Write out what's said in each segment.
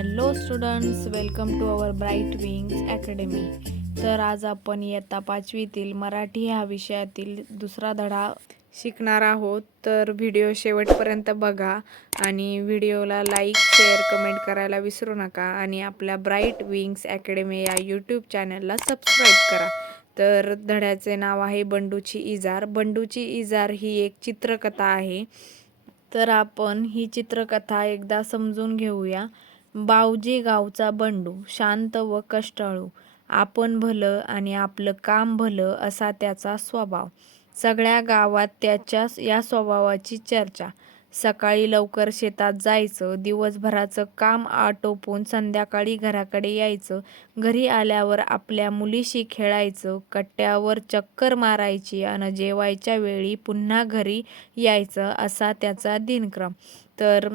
Hello students, welcome to our bright wings academy. तर आज आपण इयत्ता 5वीतील मराठी ह्या विषयातील दुसरा धडा शिकणार आहोत. तर व्हिडिओ शेवटपर्यंत बघा आणि व्हिडिओला लाईक, शेअर, कमेंट करायला विसरू नका आणि आपल्या ब्राईट विंग्स अकॅडमी या यूट्यूब चॅनलला सबस्क्राईब करा. तर धड्याचे नाव आहे बंडूची इजार. बंडूची इजार ही एक चित्रकथा आहे. तर आपण ही चित्रकथा एकदा समजून घेऊया. बावजी गावचा बंडू शांत व कष्टाळू, आपण भलं आणि आपलं काम भलं असा त्याचा स्वभाव. सगळ्या गावात त्याच्या या स्वभावाची चर्चा. सकाळी लवकर शेतात जायचं, दिवसभराचं काम आटोपून संध्याकाळी घराकडे यायचं. घरी आल्यावर आपल्या मुलीशी खेळायचं, कट्ट्यावर चक्कर मारायची आणि जेवायच्या वेळी पुन्हा घरी यायचं असा त्याचा दिनक्रम. तर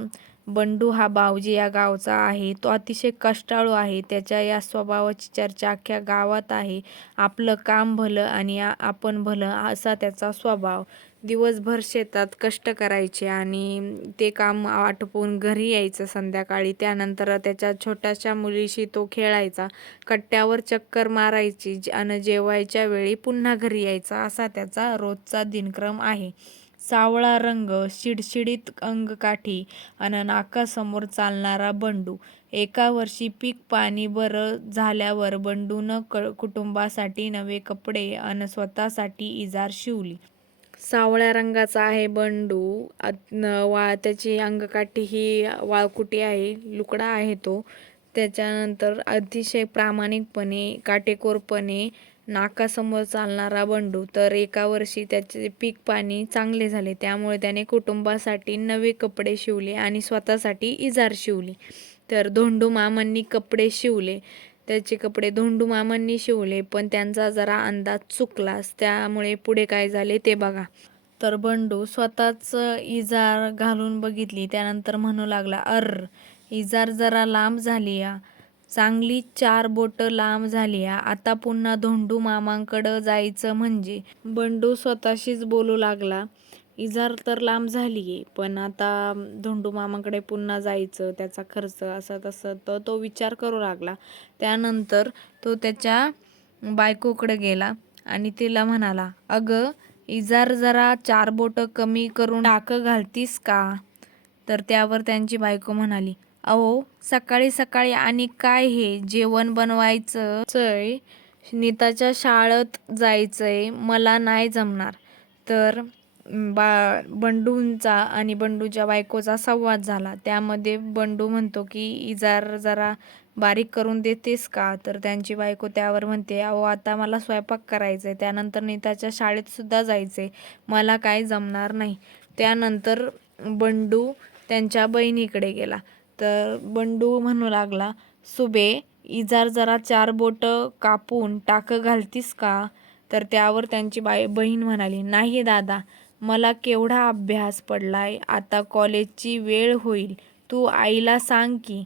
बंडू हा बावजी या गावचा आहे. तो अतिशय कष्टाळू आहे. त्याच्या या स्वभावाची चर्चा अख्ख्या गावात आहे. आपलं काम भलं आणि आपण भलं असा त्याचा स्वभाव. दिवसभर शेतात कष्ट करायचे आणि ते काम आटोपून घरी यायचं संध्याकाळी. त्यानंतर त्याच्या छोट्याशा मुलीशी तो खेळायचा, कट्ट्यावर चक्कर मारायची आणि जेवायच्या वेळी पुन्हा घरी यायचा असा त्याचा रोजचा दिनक्रम आहे. सावळा रंग, शिडशिडीत अंगकाठी आणि नाकासमोर चालणारा बंडू. एका वर्षी पीक पाणी बरं झाल्यावर बंडूनं कुटुंबासाठी नवे कपडे आणि स्वतःसाठी इजार शिवली. सावळ्या रंगाचा आहे बंडू. त्याची अंगकाठी ही वाळकुटी आहे, लुकडा आहे तो. त्याच्यानंतर अतिशय प्रामाणिकपणे, काटेकोरपणे नाकासमोर चालणारा बंडू. तर एका वर्षी त्याचे पीक पाणी चांगले झाले, त्यामुळे त्याने कुटुंबासाठी नवे कपडे शिवले आणि स्वतःसाठी इजार शिवली. तर धोंडू मामांनी कपडे शिवले, त्याचे कपडे धोंडू मामांनी शिवले, पण त्यांचा जरा अंदाज चुकलाच. त्यामुळे पुढे काय झाले ते बघा. तर बंडू स्वतःच इजार घालून बघितली, त्यानंतर म्हणू लागला, इजार जरा लांब झाली या, चांगली 4 बोटं लांब झाली या. आता पुन्हा धोंडू मामांकडं जायचं म्हणजे. बंडू स्वतःशीच बोलू लागला, इजार तर लांब झालीये, पण आता धोंडू मामांकडे पुन्हा जायचं, त्याचा खर्च असं तसं, तर तो विचार करू लागला. त्यानंतर तो त्याच्या बायकोकडे गेला आणि तिला म्हणाला, अगं इजार जरा 4 बोटं कमी करून टाकं घालतीस का? तर त्यावर त्यांची बायको म्हणाली, अहो सकाळी सकाळी आणि काय हे जेवण बनवायचंय, नीताच्या शाळेत जायचंय, मला नाही जमणार. तर बंडूंचा आणि बंडूच्या बायकोचा संवाद झाला. त्यामध्ये बंडू म्हणतो की इजार जरा बारीक करून देतेस का? तर त्यांची बायको त्यावर म्हणते, अहो आता मला स्वयंपाक करायचा आहे, त्यानंतर नीताच्या शाळेत सुद्धा जायचं आहे, मला काय जमणार नाही. त्यानंतर बंडू त्यांच्या बहिणीकडे गेला. तर बंडू म्हणू लागला, सुबे इजार जरा 4 बोटं कापून टाकं घालतीस का? तर त्यावर त्यांची बहीण म्हणाली, नाही दादा, मला केवढा अभ्यास पडलाय, आता कॉलेजची वेळ होईल, तू आईला सांग की.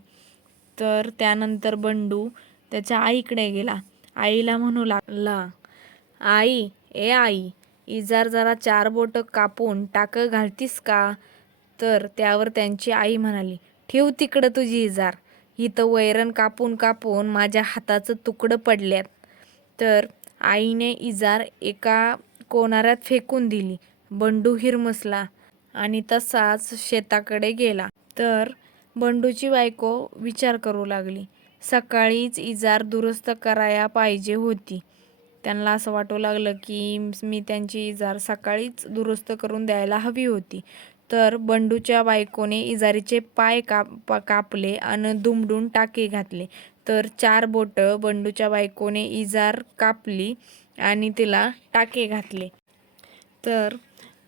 तर त्यानंतर बंडू त्याच्या आईकडे गेला. आईला म्हणू लागला, आई, इजार जरा 4 बोटं कापून टाकं घालतीस का? तर त्यावर त्यांची आई म्हणाली, ठेव तिकडं तुझी इजार, इथं वैरण कापून कापून माझ्या हाताचं तुकडं पडल्यात. तर आईने इजार एका कोनाऱ्यात फेकून दिली. बंडू हिरमसला आणि तसाच शेताकडे गेला. तर बंडूची बायको विचार करू लागली, सकाळीच इजार दुरुस्त करायला पाहिजे होती. त्यांना असं वाटू लागलं की मी त्यांची इजार सकाळीच दुरुस्त करून द्यायला हवी होती. तर बंडूच्या बायकोने इजारीचे पाय कापले आणि दुमडून टाके घातले. तर 4 बोटं बंडूच्या बायकोने इजार कापली आणि तिला टाके घातले. तर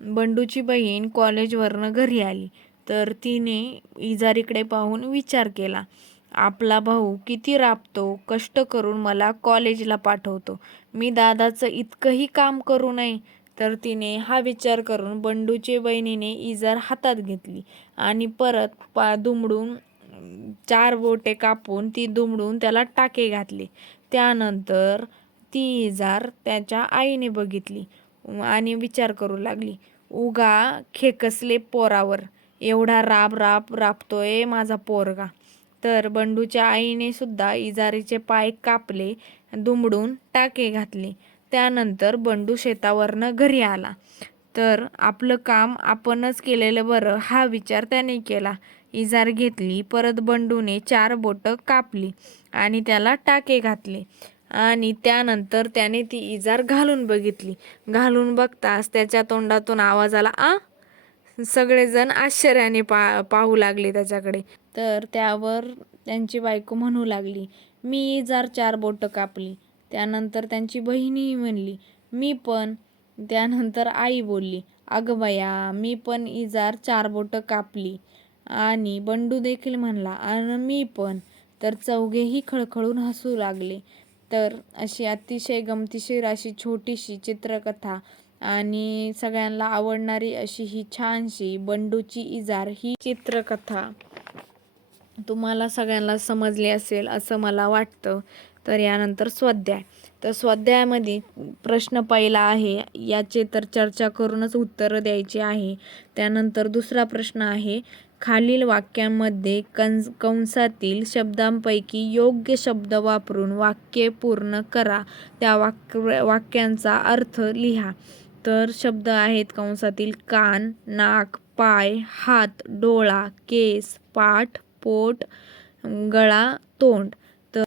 बंडूची बहीण कॉलेजवरनं घरी आली. तर तिने इजारीकडे पाहून विचार केला, आपला भाऊ किती राबतो, कष्ट करून मला कॉलेजला पाठवतो, मी दादाचं इतकंही काम करू नये. तर तिने हा विचार करून बंडूची बहिणीने इजार हातात घेतली आणि परत दुमडून 4 बोटे कापून ती दुमडून त्याला टाके घातले. त्यानंतर ती इजार त्याच्या आईने बघितली आणि विचार करू लागली, उगा खेकसले पोरावर, एवढा राबतोय माझा पोरगा. तर बंडूच्या आईने सुद्धा इजारीचे पाय कापले, दुमडून टाके घातले. त्यानंतर बंडू शेतावरनं घरी आला. तर आपलं काम आपणच केलेलं बरं हा विचार त्याने केला. इजार घेतली. परत बंडूने 4 बोटं कापली आणि त्याला टाके घातले आणि त्यानंतर त्याने ती इजार घालून बघितली. घालून बघताच त्याच्या तोंडातून आवाज आला, आ. सगळेजण आश्चर्याने पाहू लागले त्याच्याकडे. तर त्यावर त्यांची बायको म्हणू लागली, मी इजार 4 बोटं कापली. त्यानंतर त्यांची बहिणीही म्हणली, मी पण. त्यानंतर आई बोलली, अगं बया, मी पण इजार 4 बोटं कापली. आणि बंडू देखील म्हणला, आणि मी पण. तर चौघेही खळखळून हसू लागले. तर अशी अतिशय गमतीशीर अशी छोटीशी चित्रकथा आणि सगळ्यांना आवडणारी अशी ही छानशी बंडूची इजार ही चित्रकथा तुम्हाला सगळ्यांना समजली असेल असं मला वाटतं. तर यानंतर स्वाध्याय. तर स्वाध्यायामध्ये प्रश्न पहिला आहे, याचे तर चर्चा करूनच उत्तरं द्यायची आहे. त्यानंतर दुसरा प्रश्न आहे, खालील वाक्यांमध्ये कंसातील शब्दांपैकी योग्य शब्द वापरून वाक्य पूर्ण करा. त्या वाक्यांचा अर्थ लिहा. तर शब्द आहेत कंसातील कान, नाक, पाय, हात, डोळा, केस, पाठ, पोट, गळा, तोंड. तर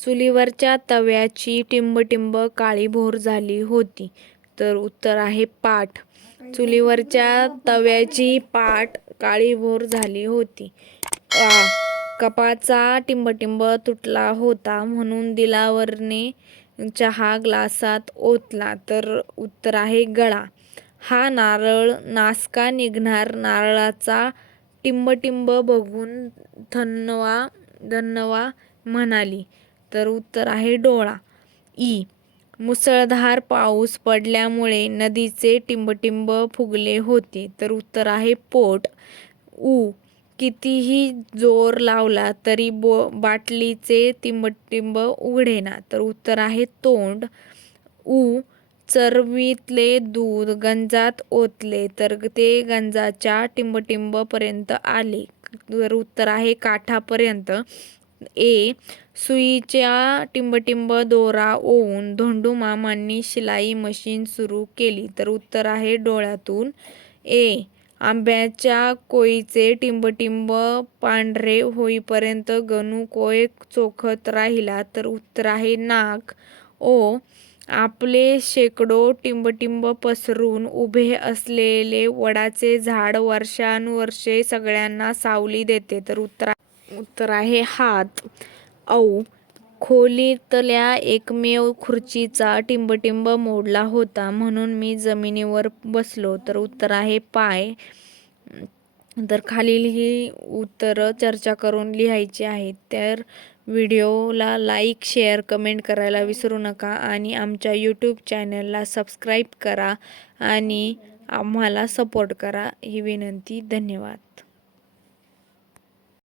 चुलीवरच्या तव्याची टिंबटिंब काळीभोर झाली होती. तर उत्तर आहे पाठ. चुलीवरच्या तव्याची पाठ काळीभोर झाली होती. कपाचा टिंबटिंब तुटला होता म्हणून दिलावरने चहा ग्लासात ओतला. तर उत्तर आहे गळा. हा नारळ नासका निघणार नारळाचा टिंबटिंब बघून धन्वा म्हणाली. तर उत्तर आहे डोळा. मुसळधार पाऊस पडल्यामुळे नदीचे टिंबटिंब फुगले होते. तर उत्तर आहे पोट. कितीही जोर लावला तरी बाटलीचे टिंबटिंब उघडेना. तर उत्तर आहे तोंड. चरवीतले दूध गंजात ओतले तर ते गंजाच्या टिंबटिंब पर्यंत आले. तर उत्तर आहे काठापर्यंत. सुईच्या टिंबटिंब दोरा ओवून धोंडू मामांनी शिलाई मशीन सुरू केली. तर उत्तर आहे डोळ्यातून. आंब्याच्या कोयीचे टिंबटिंब पांढरे होईपर्यंत गणू कोय चोखत राहिला. तर उत्तर आहे नाक. आपले शेकडो टिंबटिंब पसरून उभे असलेले वडाचे झाड वर्षानुवर्षे सगळ्यांना सावली देते. तर उत्तर आहे हात. खोलीतल्या एकमेव खुर्चीचा टिंबटिंब मोडला होता म्हणून मी जमिनीवर बसलो. तर उत्तर आहे पाय. तर खालील ही उत्तरं चर्चा करून लिहायची आहेत. तर व्हिडिओला लाईक, शेअर, कमेंट करायला विसरू नका आणि आमच्या यूट्यूब चॅनलला सबस्क्राईब करा आणि आम्हाला सपोर्ट करा ही विनंती. धन्यवाद.